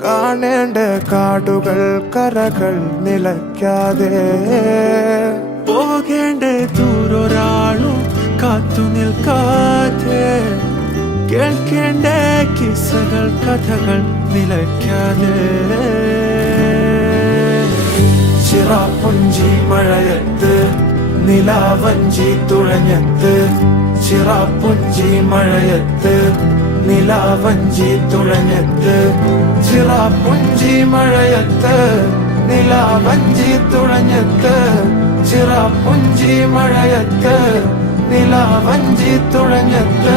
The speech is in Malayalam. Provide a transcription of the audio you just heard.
കാണേണ്ട കാടുകൾ കരകൾ നിലയ്ക്കാതെ പോകേണ്ട ദൂരൊരാളും കാത്തു നിൽക്കാതെ കേൾക്കേണ്ട കിസ്സകൾ കഥകൾ നിലയ്ക്കാതെ ചിറാപ്പുഞ്ചി മഴയത്ത് നിലാവഞ്ചി തുഴഞ്ഞത്ത് ചിറാപ്പുഞ്ചി മഴയത്ത് നിലാവഞ്ചി തുഴഞ്ഞത്ത് ചിറാപ്പുഞ്ചി മഴയത്ത് നിലാവഞ്ചി തുഴഞ്ഞത്ത് ചിറാപ്പുഞ്ചി മഴയത്ത് നിലാവഞ്ചി തുഴഞ്ഞത്ത്